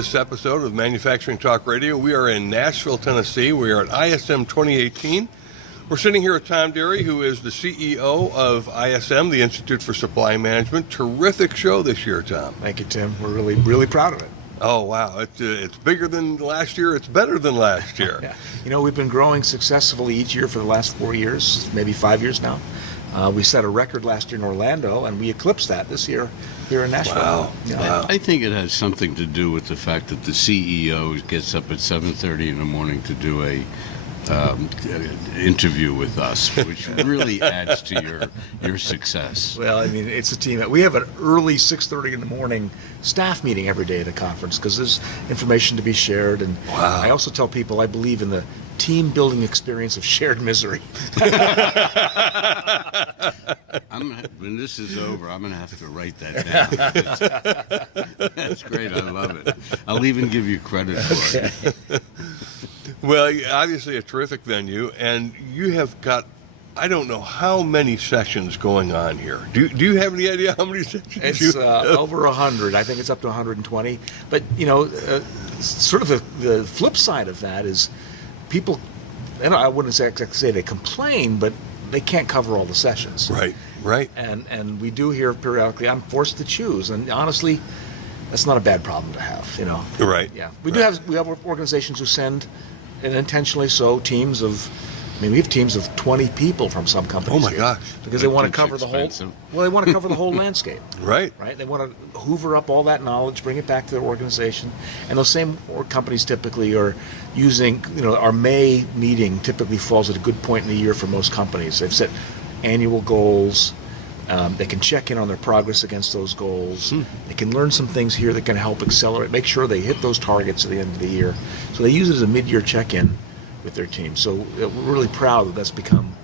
this episode of Manufacturing Talk Radio. We are in Nashville, Tennessee. We are at ISM 2018. We're sitting here with Tom Derry, who is the CEO of ISM, the Institute for Supply Management. Terrific show this year, Tom. Thank you, Tim. We're really proud of it. Oh, wow. It's bigger than last year. It's better than last year. Yeah. You know, we've been growing successfully each year for the last 4 years, maybe 5 years now. We set a record last year in Orlando, and we eclipsed that this year here in Nashville. Wow. Yeah. Wow. I think it has something to do with the fact that the CEO gets up at 7:30 in the morning to do a interview with us, which really adds to your success. Well, I mean, it's a team. We have an early 6:30 in the morning staff meeting every day at the conference because there's information to be shared. And Wow. I also tell people I believe in the team building experience of shared misery. When this is over, I'm going to have to write that down. That's great. I love it. I'll even give you credit for it. Well, obviously a terrific venue, and you have got, I don't know how many sessions going on here. Do you have any idea how many sessions It's you have? over 100. I think it's up to 120. But, you know, sort of the flip side of that is people, and I wouldn't say they complain, but they can't cover all the sessions. Right. And we do hear periodically, I'm forced to choose. And honestly, that's not a bad problem to have, you know. Right. Yeah. We have organizations who send, and intentionally so, teams of, I mean, we have teams of 20 people from some companies. Oh my here gosh. because they want to That's cover the whole. expensive. Well, they want to cover the whole landscape. Right. Right. They want to hoover up all that knowledge, bring it back to their organization, and those same companies typically are using. You know, our May meeting typically falls at a good point in the year for most companies. They've set annual goals. They can check in on their progress against those goals. They can learn some things here that can help accelerate, make sure they hit those targets at the end of the year. So they use it as a mid-year check-in with their team. So we're really proud that that's become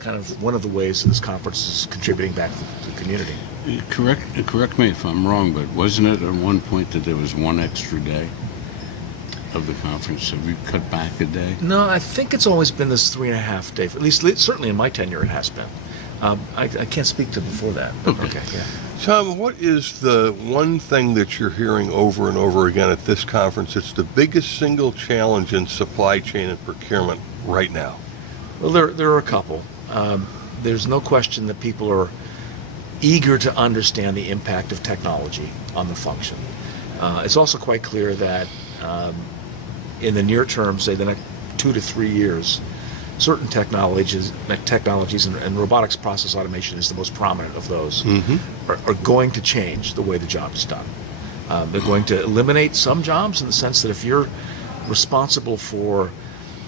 kind of one of the ways that this conference is contributing back to the community. Correct me if I'm wrong, but wasn't it at one point that there was one extra day of the conference? Have we cut back a day? No, I think it's always been this 3.5 day. At least, certainly in my tenure, it has been. I can't speak to before that. But okay. Yeah. Tom, what is the one thing that you're hearing over and over again at this conference? It's the biggest single challenge in supply chain and procurement right now. Well, there are a couple. There's no question that people are eager to understand the impact of technology on the function. It's also quite clear that in the near term, say the next 2 to 3 years, certain technologies and robotics process automation is the most prominent of those, are going to change the way the job is done. They're going to eliminate some jobs in the sense that if you're responsible for,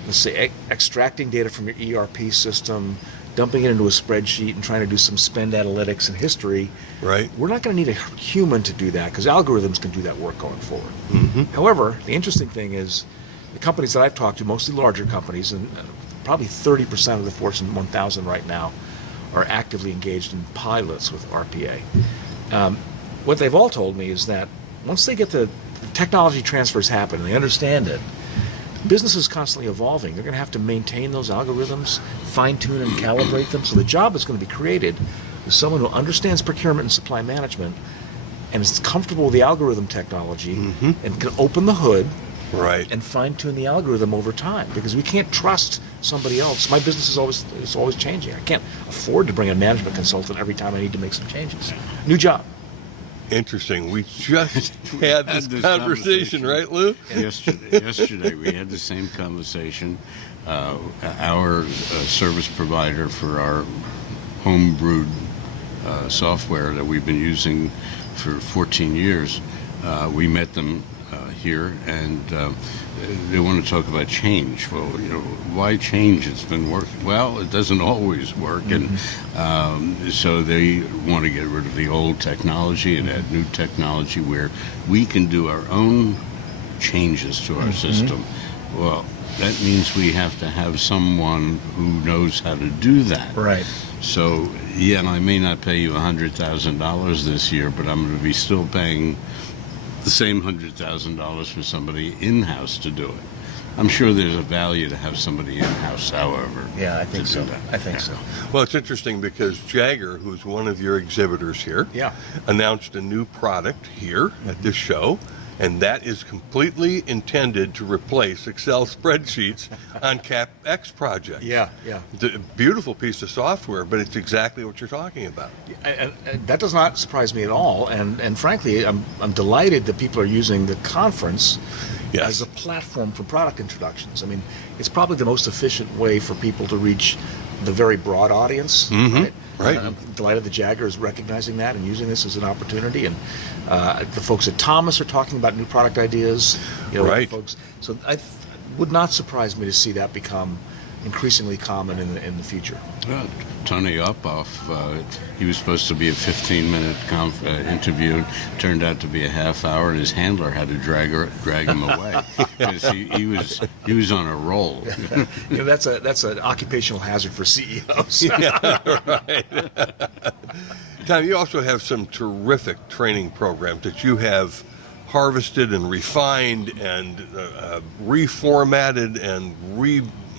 let's say, extracting data from your ERP system, dumping it into a spreadsheet and trying to do some spend analytics and history, Right. we're not going to need a human to do that because algorithms can do that work going forward. However, the interesting thing is the companies that I've talked to, mostly larger companies, and probably 30% of the Fortune 1000 right now are actively engaged in pilots with RPA. What they've all told me is that once they get the technology transfers happen and they understand it, business is constantly evolving. They're going to have to maintain those algorithms, fine-tune and calibrate them. So the job that's going to be created is someone who understands procurement and supply management and is comfortable with the algorithm technology and can open the hood Right. and fine-tune the algorithm over time, because we can't trust somebody else. My business is always changing. I can't afford to bring a management consultant every time I need to make some changes. New job. Interesting. We just had this conversation, right, Lou? Yesterday we had the same conversation. Our service provider for our home-brewed software that we've been using for 14 years, we met them here, and they want to talk about change. Well, you know, why change? It's been working. Well, it doesn't always work, and so they want to get rid of the old technology and add new technology where we can do our own changes to our system. Well, that means we have to have someone who knows how to do that. Right. So, yeah, and I may not pay you $100,000 this year, but I'm going to be still paying the same $100,000 for somebody in-house to do it. I'm sure there's a value to have somebody in-house, however. Yeah, I think to so. do that. I think so. Well, it's interesting because Jagger, who's one of your exhibitors here, Yeah. announced a new product here at this show. and that is completely intended to replace Excel spreadsheets on CapEx projects. Yeah, yeah. It's a beautiful piece of software, but it's exactly what you're talking about. And that does not surprise me at all. And frankly, I'm delighted that people are using the conference Yes. as a platform for product introductions. I mean, it's probably the most efficient way for people to reach the very broad audience. Right. Right. I'm delighted that Jagger is recognizing that and using this as an opportunity. And the folks at Thomas are talking about new product ideas. Right. Folks. So would not surprise me to see that become increasingly common in the future. Tony Uphoff, he was supposed to be a 15-minute interview, turned out to be a half hour, and his handler had to drag him away because he was on a roll. That's an occupational hazard for CEOs. Yeah, right. Tom, you also have some terrific training programs that you have harvested and refined and reformatted and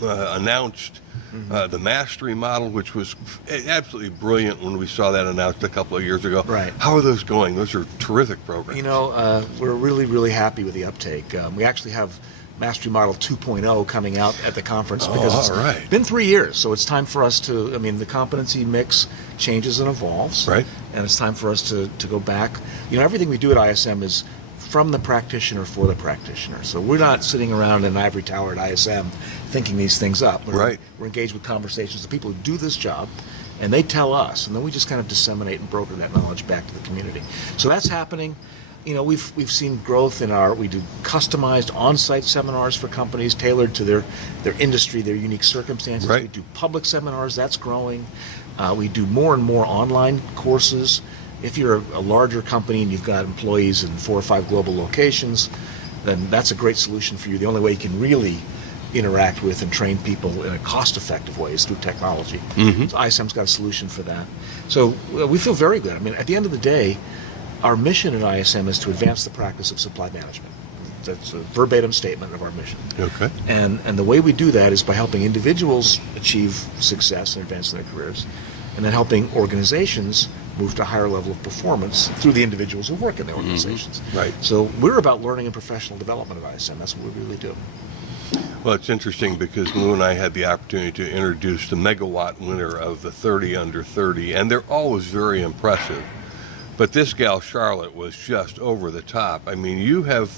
announced. The mastery model, which was absolutely brilliant when we saw that announced a couple of years ago. Right. How are those going? Those are terrific programs. We're really, really happy with the uptake. We actually have Mastery Model 2.0 coming out at the conference because it's been 3 years. So it's time for us to, the competency mix changes and evolves. Right. And it's time for us to go back. Everything we do at ISM is from the practitioner for the practitioner. So we're not sitting around in an ivory tower at ISM thinking these things up. We're engaged with conversations with people who do this job, and they tell us, and then we just kind of disseminate and broker that knowledge back to the community. So that's happening. We've seen growth we do customized on-site seminars for companies tailored to their industry, their unique circumstances. Right. We do public seminars, that's growing. We do more and more online courses. If you're a larger company and you've got employees in 4 or 5 global locations, then that's a great solution for you. The only way you can really interact with and train people in a cost-effective way is through technology. So ISM's got a solution for that. So we feel very good. At the end of the day, our mission at ISM is to advance the practice of supply management. That's a verbatim statement of our mission. Okay. And the way we do that is by helping individuals achieve success and advance in their careers, and then helping organizations move to a higher level of performance through the individuals who work in the organizations. Right. So we're about learning and professional development at ISM. That's what we really do. Well, it's interesting because Lou and I had the opportunity to introduce the megawatt winner of the 30 under 30, and they're always very impressive. But this gal, Charlotte, was just over the top. You have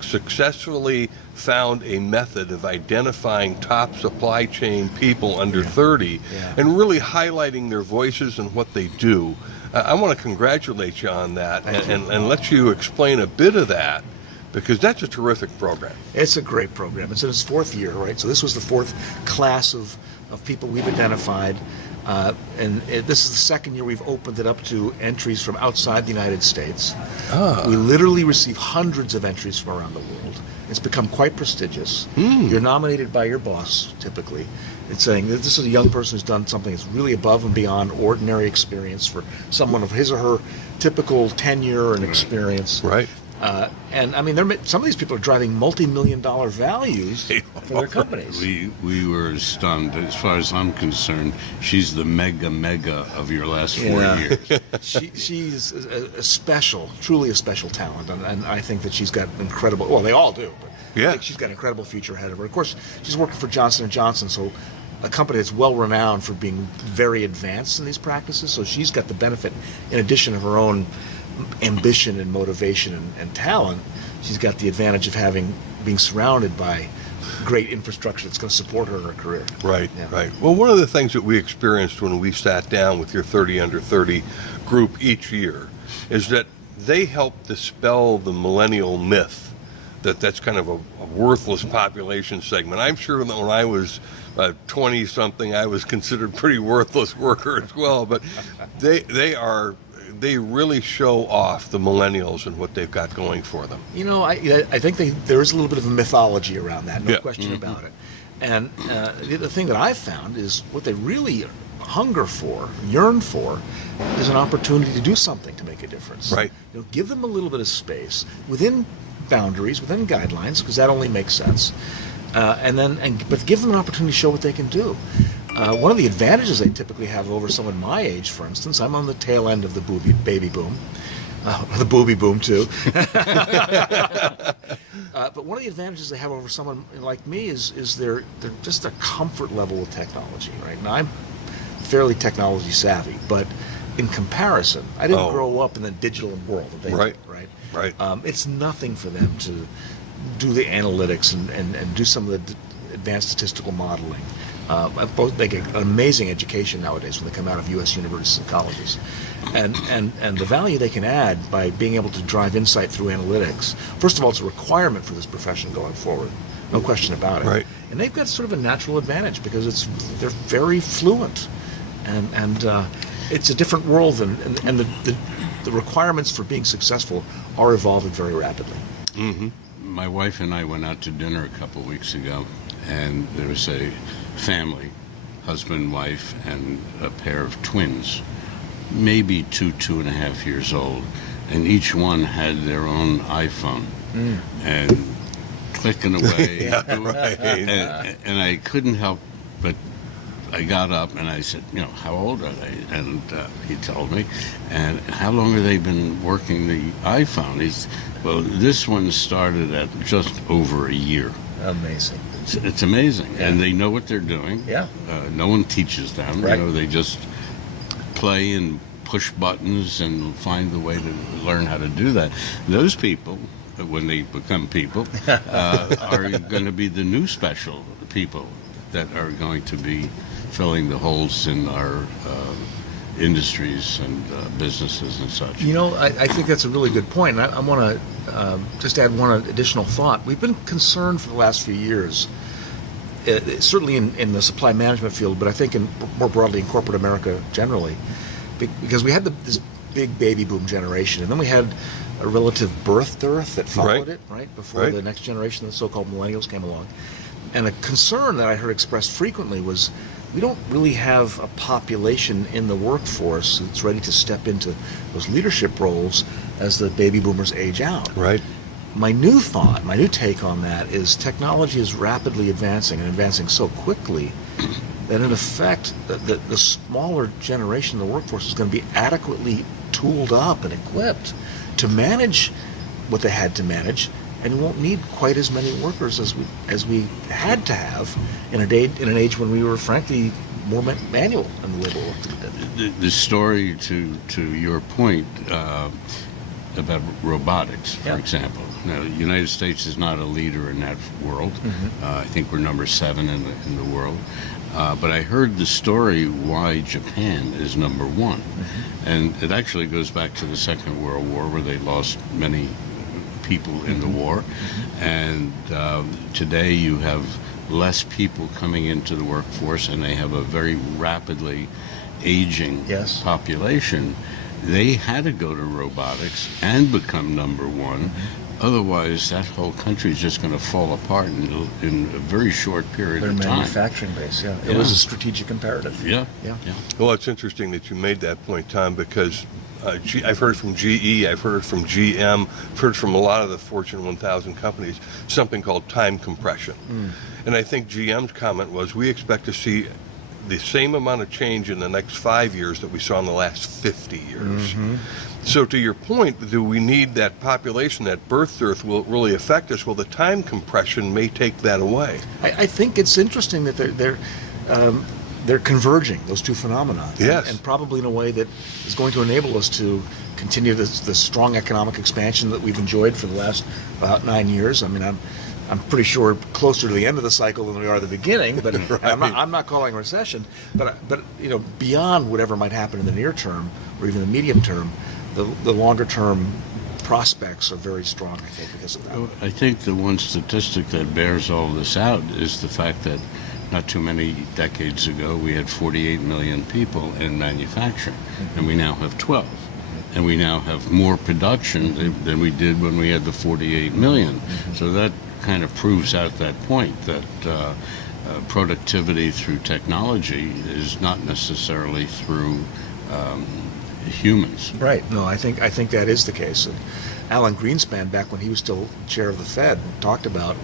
successfully found a method of identifying top supply chain people under 30 and really highlighting their voices and what they do. I want to congratulate you on that and let you explain a bit of that, because that's a terrific program. It's a great program. It's in its 4th year, right? So this was the 4th class of people we've identified. And this is the 2nd year we've opened it up to entries from outside the United States. We literally receive hundreds of entries from around the world. It's become quite prestigious. You're nominated by your boss, typically. It's saying that this is a young person who's done something that's really above and beyond ordinary experience for someone of his or her typical tenure and experience. Right. And some of these people are driving multi-million-dollar values for their companies. We were stunned. As far as I'm concerned, she's the mega of your last 4 years. She's truly a special talent, and I think that she's got incredible. Well, they all do, but I think she's got an incredible future ahead of her. Of course, she's working for Johnson & Johnson, so a company that's well renowned for being very advanced in these practices. So she's got the benefit, in addition of her own ambition and motivation and talent, she's got the advantage of being surrounded by great infrastructure that's going to support her in her career. Right. Well, one of the things that we experienced when we sat down with your 30 under 30 group each year is that they help dispel the millennial myth that's kind of a worthless population segment. I'm sure that when I was 20-something, I was considered pretty worthless worker as well, but they really show off the millennials and what they've got going for them. I think there is a little bit of a mythology around that, no question about it. And the thing that I've found is what they really hunger for, yearn for, is an opportunity to do something to make a difference. Right. Give them a little bit of space within boundaries, within guidelines, because that only makes sense. But give them an opportunity to show what they can do. One of the advantages they typically have over someone my age, for instance, I'm on the tail end of the baby boom, The booby boom too. But one of the advantages they have over someone like me is they're just a comfort level with technology, right? Now I'm fairly technology savvy, but in comparison, I didn't grow up in the digital world. Right. It's nothing for them to do the analytics and do some of the advanced statistical modeling. Both they get an amazing education nowadays when they come out of U.S. universities and colleges, and the value they can add by being able to drive insight through analytics. First of all, it's a requirement for this profession going forward, no question about it. Right. And they've got sort of a natural advantage because they're very fluent, and it's a different world, and the requirements for being successful are evolving very rapidly. Mm-hmm. My wife and I went out to dinner a couple weeks ago, and there was a family, husband, wife, and a pair of twins, maybe 2.5 years old, and each one had their own iPhone and clicking away. And I couldn't help but I got up and I said, how old are they? And he told me. And how long have they been working the iPhone? Well, this one started at just over a year. Amazing. It's amazing, and they know what they're doing. Yeah. No one teaches them. Right. They just play and push buttons and find the way to learn how to do that. Those people, when they become people, are going to be the new special people that are going to be filling the holes in our industries and businesses and such. I think that's a really good point. And I want to just add one additional thought. We've been concerned for the last few years, certainly in the supply management field, but I think more broadly in corporate America generally, because we had this big baby boom generation, and then we had a relative birth dearth that followed it, right, before the next generation, the so-called millennials, came along. And a concern that I heard expressed frequently was, we don't really have a population in the workforce that's ready to step into those leadership roles as the baby boomers age out. Right. My new take on that is technology is rapidly advancing, and advancing so quickly that in effect the smaller generation in the workforce is going to be adequately tooled up and equipped to manage what they had to manage, and we won't need quite as many workers as we had to have in an age when we were frankly more manual in the labor work. The story to your point about robotics, for example. Now, the United States is not a leader in that world. I think we're number 7 in the world. But I heard the story why Japan is number 1. And it actually goes back to the Second World War, where they lost many people in the war. And today you have less people coming into the workforce, and they have a very rapidly aging population. They had to go to robotics and become number 1. Otherwise, that whole country is just going to fall apart in a very short period of time. Their manufacturing base, It was a strategic imperative. Yeah. Well, it's interesting that you made that point, Tom, because I've heard from GE, I've heard from GM, I've heard from a lot of the Fortune 1000 companies, something called time compression. And I think GM's comment was, we expect to see the same amount of change in the next 5 years that we saw in the last 50 years. So to your point, do we need that population, that birth dearth will really affect us? Well, the time compression may take that away. I think it's interesting that they're converging, those two phenomena. Yes. And probably in a way that is going to enable us to continue this strong economic expansion that we've enjoyed for the last about 9 years. I mean, I'm pretty sure we're closer to the end of the cycle than we are the beginning, but I'm not calling a recession. But beyond whatever might happen in the near term or even the medium term, the longer term prospects are very strong, I think, because of that. Well, I think the one statistic that bears all this out is the fact that not too many decades ago we had 48 million people in manufacturing, and we now have 12. And we now have more production than we did when we had the 48 million. So that kind of proves out that point, that productivity through technology is not necessarily through humans. Right. No, I think that is the case. And Alan Greenspan, back when he was still chair of the Fed, talked about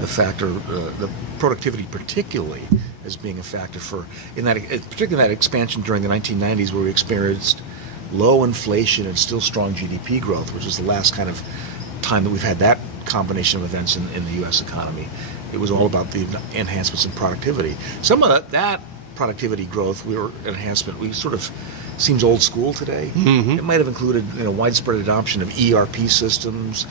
the factor, the productivity particularly, as being a factor particularly in that expansion during the 1990s, where we experienced low inflation and still strong GDP growth, which is the last kind of time that we've had that combination of events in the U.S. economy. It was all about the enhancements in productivity. Some of that productivity growth, we sort of seems old school today. It might have included widespread adoption of ERP systems.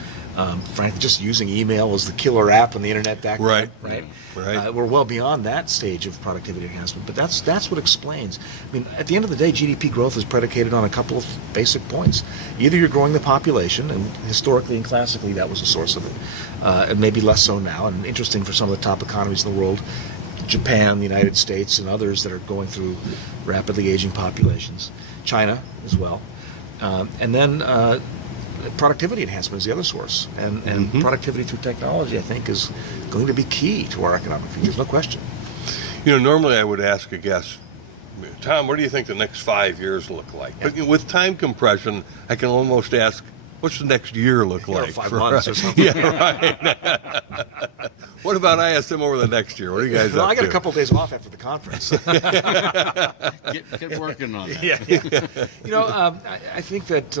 Frankly, just using email as the killer app on the internet back then, right? We're well beyond that stage of productivity enhancement, but that's what explains. I mean, at the end of the day, GDP growth is predicated on a couple of basic points. Either you're growing the population, and historically and classically that was the source of it, and maybe less so now, and interesting for some of the top economies in the world, Japan, the United States, and others that are going through rapidly aging populations. China as well. And then productivity enhancement is the other source. And productivity through technology, I think, is going to be key to our economic futures, no question. Normally I would ask a guest, Tom, what do you think the next 5 years look like? Yeah. But with time compression, I can almost ask, what's the next year look like? 5 months or something. Yeah, right. What about ISM over the next year? What are you guys up to? I got a couple of days off after the conference. Get working on that. Yeah. I think that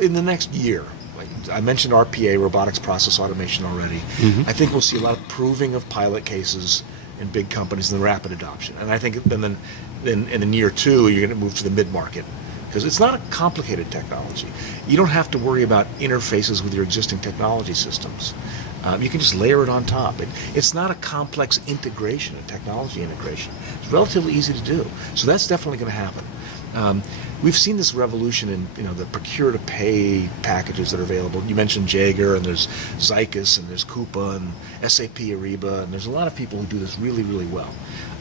in the next year, like I mentioned RPA, robotics process automation already. I think we'll see a lot of proving of pilot cases in big companies and the rapid adoption. And I think then in year 2, you're going to move to the mid-market. Because it's not a complicated technology. You don't have to worry about interfaces with your existing technology systems. You can just layer it on top. It's not a complex integration, a technology integration. It's relatively easy to do. So that's definitely going to happen. We've seen this revolution in the procure-to-pay packages that are available. You mentioned Jaeger, and there's Zycus, and there's Coupa, and SAP Ariba, and there's a lot of people who do this really, really well.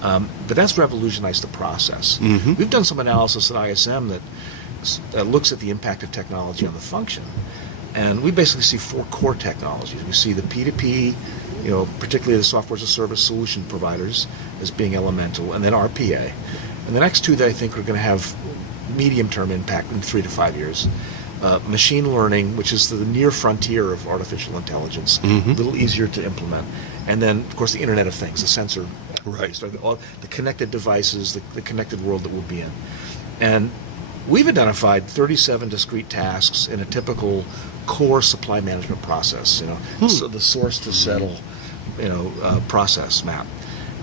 But that's revolutionized the process. We've done some analysis at ISM that looks at the impact of technology on the function. And we basically see 4 core technologies. We see the P2P, particularly the software as a service solution providers as being elemental, and then RPA. And the next 2 that I think are going to have medium-term impact in 3 to 5 years. Machine learning, which is the near frontier of artificial intelligence, a little easier to implement. And then, of course, the Internet of Things, the sensor, the connected devices, the connected world that we'll be in. And we've identified 37 discrete tasks in a typical core supply management process, so the source to settle, process map.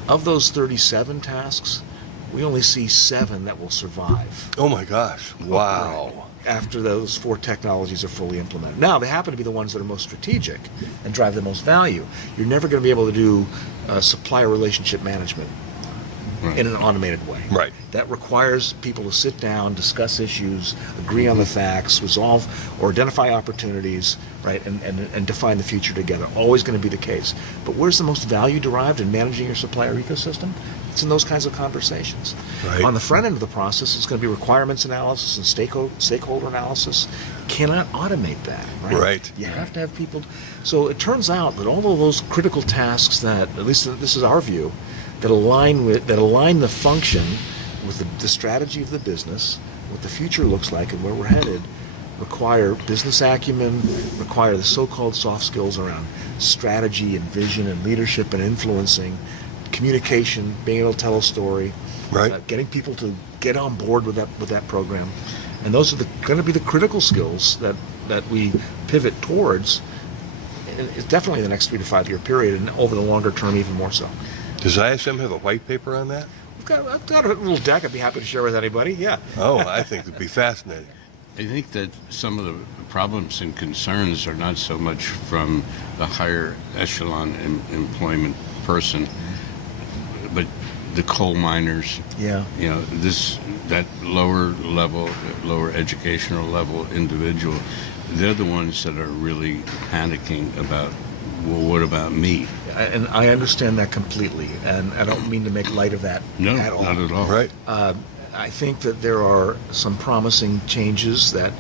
Of those 37 tasks, we only see 7 that will survive. Oh my gosh! Wow. After those 4 technologies are fully implemented. Now, they happen to be the ones that are most strategic and drive the most value. You're never going to be able to do supplier relationship management in an automated way. Right. That requires people to sit down, discuss issues, agree on the facts, resolve or identify opportunities, right, and define the future together. Always going to be the case. But where's the most value derived in managing your supplier ecosystem? It's in those kinds of conversations. Right. On the front end of the process, it's going to be requirements analysis and stakeholder analysis. Cannot automate that, right? Right. You have to have people. So it turns out that all of those critical tasks that, at least this is our view, that align the function with the strategy of the business, what the future looks like and where we're headed, require business acumen, require the so-called soft skills around strategy and vision and leadership and influencing, communication, being able to tell a story, right, getting people to get on board with that program. And those are going to be the critical skills that we pivot towards, definitely in the next 3 to 5 year period, and over the longer term even more so. Does ISM have a white paper on that? I've got a little deck I'd be happy to share with anybody, yeah. Oh, I think it'd be fascinating. I think that some of the problems and concerns are not so much from the higher echelon employment person, but the coal miners. Yeah. That lower educational level individual, they're the ones that are really panicking about, well, what about me? And I understand that completely, and I don't mean to make light of that at all. Not at all. Right. I think that there are some promising changes that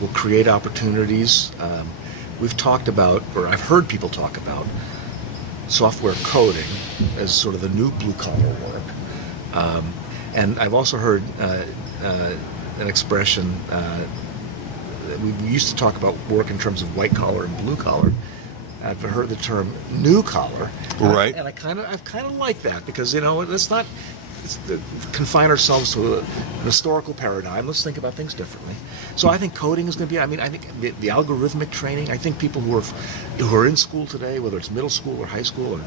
will create opportunities. We've talked about, or I've heard people talk about, software coding as sort of the new blue-collar work. And I've also heard an expression, we used to talk about work in terms of white-collar and blue-collar. I've heard the term new collar, right? And I've kind of like that because it's not confine ourselves to an historical paradigm. Let's think about things differently. So I think coding is going to be. I think the algorithmic training. I think people who are in school today, whether it's middle school or high school,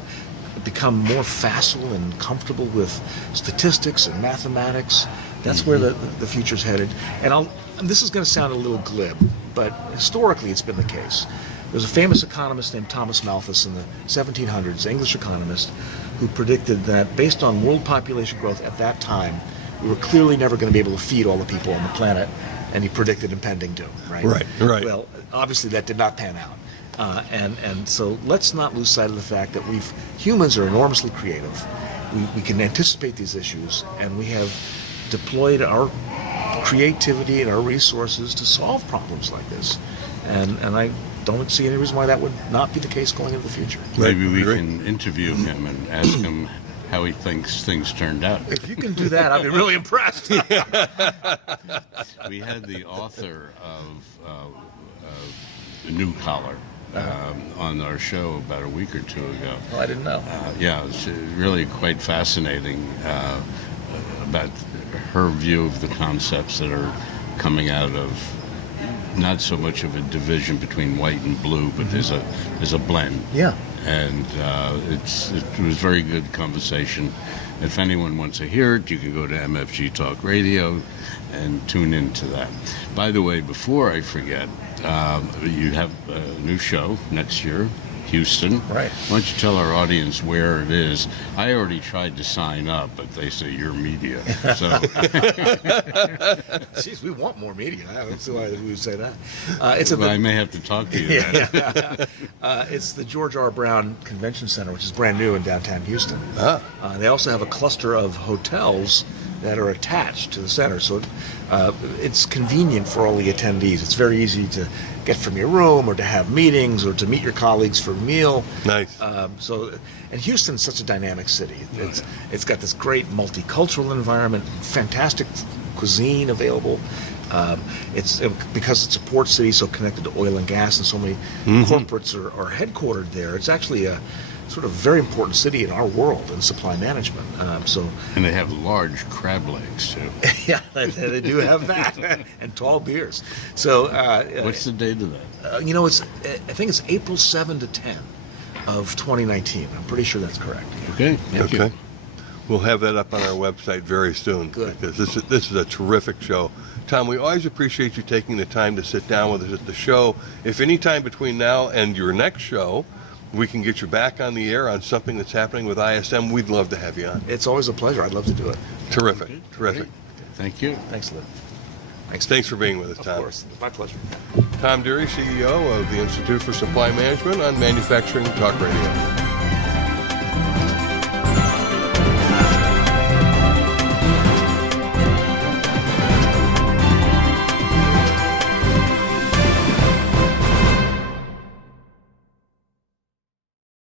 become more facile and comfortable with statistics and mathematics. That's where the future's headed. And this is going to sound a little glib, but historically it's been the case. There's a famous economist named Thomas Malthus in the 1700s, English economist, who predicted that based on world population growth at that time, we were clearly never going to be able to feed all the people on the planet, and he predicted impending doom, right? Right. Well, obviously that did not pan out. And so let's not lose sight of the fact that humans are enormously creative. We can anticipate these issues, and we have deployed our creativity and our resources to solve problems like this. And I don't see any reason why that would not be the case going into the future. Maybe we can interview him and ask him how he thinks things turned out. If you can do that, I'd be really impressed. We had the author of The New Collar on our show about a week or two ago. Oh, I didn't know. Yeah, it's really quite fascinating about her view of the concepts that are coming out of not so much of a division between white and blue, but there's a blend. Yeah. And it was very good conversation. If anyone wants to hear it, you can go to MFG Talk Radio and tune into that. By the way, before I forget, you have a new show next year, Houston. Right. Why don't you tell our audience where it is? I already tried to sign up, but they say you're media. So. Jeez, we want more media. I don't see why we would say that. I may have to talk to you. It's the George R. Brown Convention Center, which is brand new in downtown Houston. They also have a cluster of hotels that are attached to the center, so it's convenient for all the attendees. It's very easy to get from your room, or to have meetings, or to meet your colleagues for a meal. Nice. And Houston's such a dynamic city. It's got this great multicultural environment, fantastic cuisine available. It's because it's a port city, so connected to oil and gas, and so many corporates are headquartered there. It's actually a sort of very important city in our world in supply management. And they have large crab legs too. Yeah, they do have that, and tall beers. So what's the date of that? I think it's April 7 to 10 of 2019. I'm pretty sure that's correct. Okay. Thank you. We'll have that up on our website very soon. Good. Because this is a terrific show. Tom, we always appreciate you taking the time to sit down with us at the show. If any time between now and your next show, we can get you back on the air on something that's happening with ISM, we'd love to have you on. It's always a pleasure. I'd love to do it. Terrific. Okay. Terrific. Great. Thank you. Thanks, Lynn. Thanks for being with us, Tom. Of course. It's my pleasure. Tom Derry, CEO of the Institute for Supply Management on Manufacturing Talk Radio.